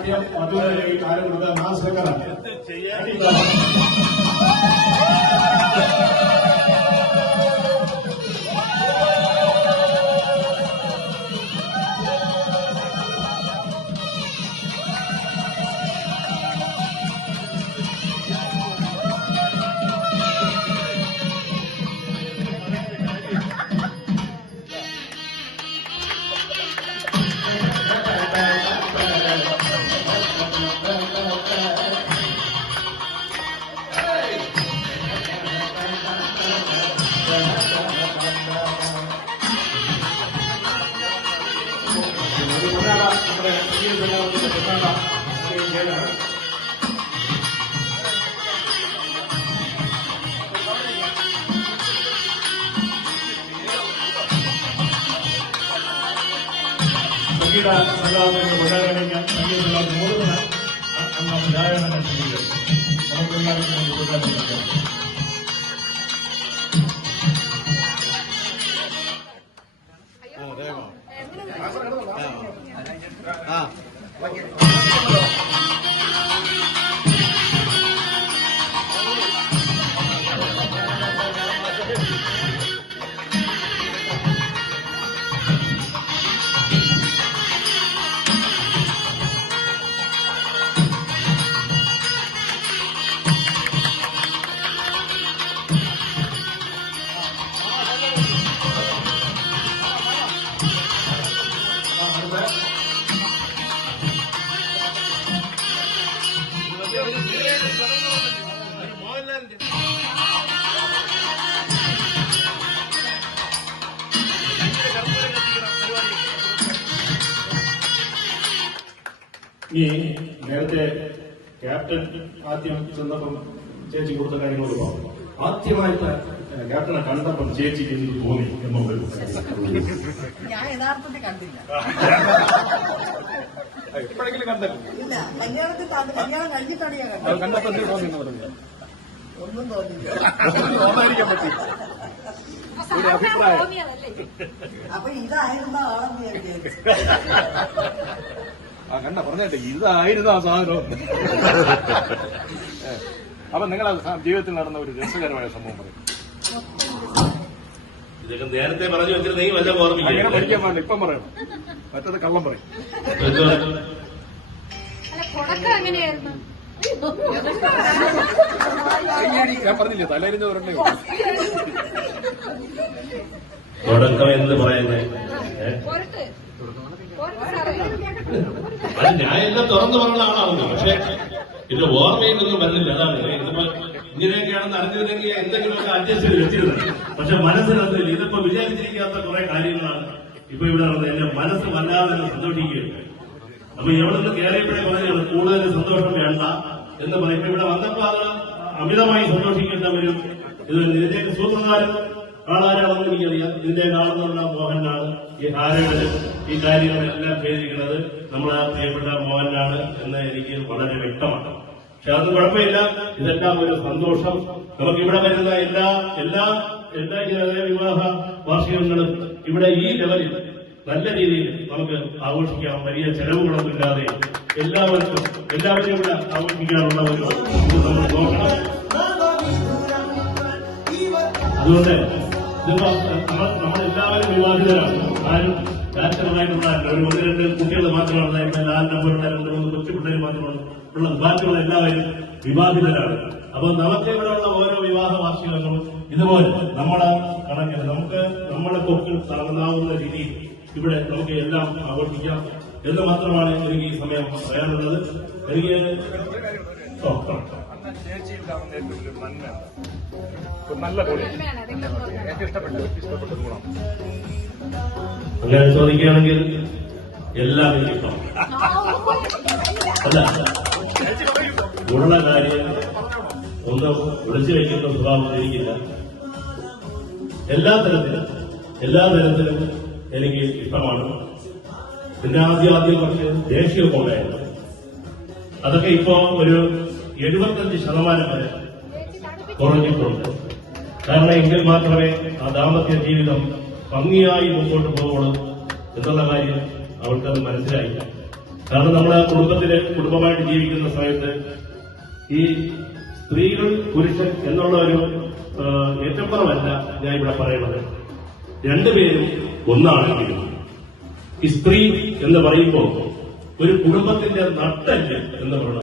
ആദ്യം മധുര ഈ കാര്യം കൊടുത്ത മാസക്കറാണ്. നമ്മുടെ സംഗീത സംഘാടകരുടെ കൊണ്ടാടകഴിഞ്ഞ സംഗീത മൂന്ന് ധാരാളം സംഗീതം നമുക്കെല്ലാവർക്കും കൊണ്ടാടുന്നുണ്ട്. ഈ നേരത്തെ ക്യാപ്റ്റൻ ആദ്യം ചെന്നപ്പം ചേച്ചി കൊടുത്ത കാര്യങ്ങളോട് പറഞ്ഞു. ആദ്യമായിട്ട് ക്യാപ്റ്റനെ കണ്ടപ്പം ചേച്ചിക്ക് എന്ത് തോന്നി എന്നുള്ളൊരു ഞാൻ യഥാർത്ഥത്തിൽ കണ്ടില്ല. എപ്പോഴെങ്കിലും കണ്ടല്ലോ? ഇല്ല, കല്യാണം കഴിഞ്ഞിട്ടാണ് ഞാൻ കണ്ടത്. കണ്ടപ്പോ എന്ത് തോന്നി എന്ന് പറഞ്ഞു? ഒന്നും തോന്നില്ല. തോന്നാതിരിക്കാൻ പറ്റി ഒരു അഭിപ്രായം. അപ്പൊ ഇതായിരുന്ന ആളെന്ന് ഞാൻ വിചാരിച്ചു. കണ്ട പറഞ്ഞിട്ട് ഇതായിരുന്നു ആ സാധനം. അപ്പൊ നിങ്ങളെ ജീവിതത്തിൽ നടന്ന ഒരു രസകരമായ സംഭവം പറയും. ഇതൊക്കെ നേരത്തെ പറഞ്ഞു വെച്ചിരുന്നെങ്കിൽ വല്ല ഓർമ്മിക്കും. അങ്ങനെ പഠിക്കാൻ പാടില്ല, ഇപ്പം പറയണം. മറ്റത് കള്ളം പറയും. ഞാൻ പറഞ്ഞില്ലേ തലേരിഞ്ഞ പറഞ്ഞേ. തുടക്കം എന്ന് പറയുന്നത് അത് ഞാൻ എല്ലാം തുറന്നു പറഞ്ഞ ആളാവുന്നു. പക്ഷെ ഇത് ഓർമ്മയിലൊന്നും വരുന്നില്ല. അതാണ് ഇതിപ്പോ ഇങ്ങനെയൊക്കെയാണെന്ന് അറിഞ്ഞിരുന്നെങ്കിൽ എന്തെങ്കിലുമൊക്കെ അഡ്ജസ്റ്റ് ചെയ്ത് വെച്ചിരുന്നത്. പക്ഷെ മനസ്സിലൊന്നുമില്ല. ഇതിപ്പോ വിചാരിച്ചിരിക്കാത്ത കുറെ കാര്യങ്ങളാണ് ഇപ്പൊ ഇവിടെ നടന്നത്. എന്റെ മനസ്സ് വല്ലാതെ സന്തോഷിക്കുകയാണ്. അപ്പൊ എവിടെ നിന്ന് കയറിയപ്പോഴേ പറഞ്ഞാണ് കൂടുതൽ സന്തോഷം വേണ്ട എന്ന് പറയും. ഇവിടെ വന്നപ്പോ അത് അമിതമായി സന്തോഷിക്കേണ്ട വരും. ഇത് ഇതിന്റെയൊക്കെ സൂത്രധാരൻ ആളാരാണെന്ന് എനിക്കറിയാം. ഇതിന്റെ ആളെന്നുള്ള മോഹനാണ്. ഈ ഹാരയുടെ ഈ കാര്യങ്ങളെല്ലാം ചെയ്തിരിക്കുന്നത് നമ്മളെ പ്രിയപ്പെട്ട മോഹനാണ് എന്ന് എനിക്ക് വളരെ വ്യക്തമാണ്. പക്ഷെ അത് കുഴപ്പമില്ല. ഇതെല്ലാം ഒരു സന്തോഷം. നമുക്ക് ഇവിടെ വരുന്ന എല്ലാ വിവാഹ വാർഷികങ്ങളും ഇവിടെ ഈ ലെവലിൽ നല്ല രീതിയിൽ നമുക്ക് ആഘോഷിക്കാം. വലിയ ചെലവുകളൊന്നുമില്ലാതെ എല്ലാവരും ഇവിടെ ആഘോഷിക്കാനുള്ള ഒരു നമ്മൾ നോക്കണം. അതുകൊണ്ട് ഇതിപ്പോ നമ്മളെല്ലാവരും വിവാഹിതരാണ്. ആരും ബാച്ചലറായിട്ടുള്ള ഒരു 1-2 കുട്ടികൾ മാത്രമാണ്. 4 നമ്പറുള്ള 2-3 കൊച്ചു പിള്ളേർ മാത്രമാണ് ഉള്ളത്. ബാക്കിയുള്ള എല്ലാവരും വിവാഹിതരാണ്. അപ്പൊ നമുക്ക് ഇവിടെയുള്ള ഓരോ വിവാഹ വാർഷികങ്ങളും ഇതുപോലെ നമ്മുടെ കണക്കിന് നമുക്ക് നമ്മുടെ കൊക്കിൽ താങ്ങാവുന്ന രീതിയിൽ ഇവിടെ നമുക്ക് എല്ലാം ആഘോഷിക്കാം എന്ന് മാത്രമാണ് എനിക്ക് ഈ സമയം പറയാനുള്ളത്. എനിക്ക് നല്ല പോലെ ഏറ്റവും ഇഷ്ടപ്പെട്ട ഗുണം അങ്ങനെ ചോദിക്കുകയാണെങ്കിൽ എല്ലാം ഇഷ്ടം അല്ല. ഉള്ള കാര്യം ഒന്നും വിളിച്ചു വയ്ക്കുന്ന സ്വഭാവം എനിക്കില്ല. എല്ലാ തരത്തിലും എനിക്ക് ഇഷ്ടമാണ്. പിന്നെ ആദ്യം കുറച്ച് ദേഷ്യമൊക്കെ ഉണ്ടായിരുന്നു. അതൊക്കെ ഇപ്പോ ഒരു 75% വരെ കുറഞ്ഞിട്ടുണ്ട്. കാരണം എങ്കിൽ മാത്രമേ ആ ദാമ്പത്യ ജീവിതം ഭംഗിയായി മുമ്പോട്ട് പോകുള്ളൂ എന്നുള്ള കാര്യം അവർക്കത് മനസ്സിലായില്ല. കാരണം നമ്മുടെ കുടുംബമായിട്ട് ജീവിക്കുന്ന സമയത്ത് ഈ സ്ത്രീകൾ പുരുഷൻ എന്നുള്ള ഒരു ഏറ്റക്കുറവല്ല ഞാൻ ഇവിടെ പറയുന്നത്. രണ്ടുപേരും ഒന്നാണെങ്കിലും ഈ സ്ത്രീ എന്ന് പറയുമ്പോൾ ഒരു കുടുംബത്തിന്റെ നട്ടല് എന്ന് പറയുന്നത്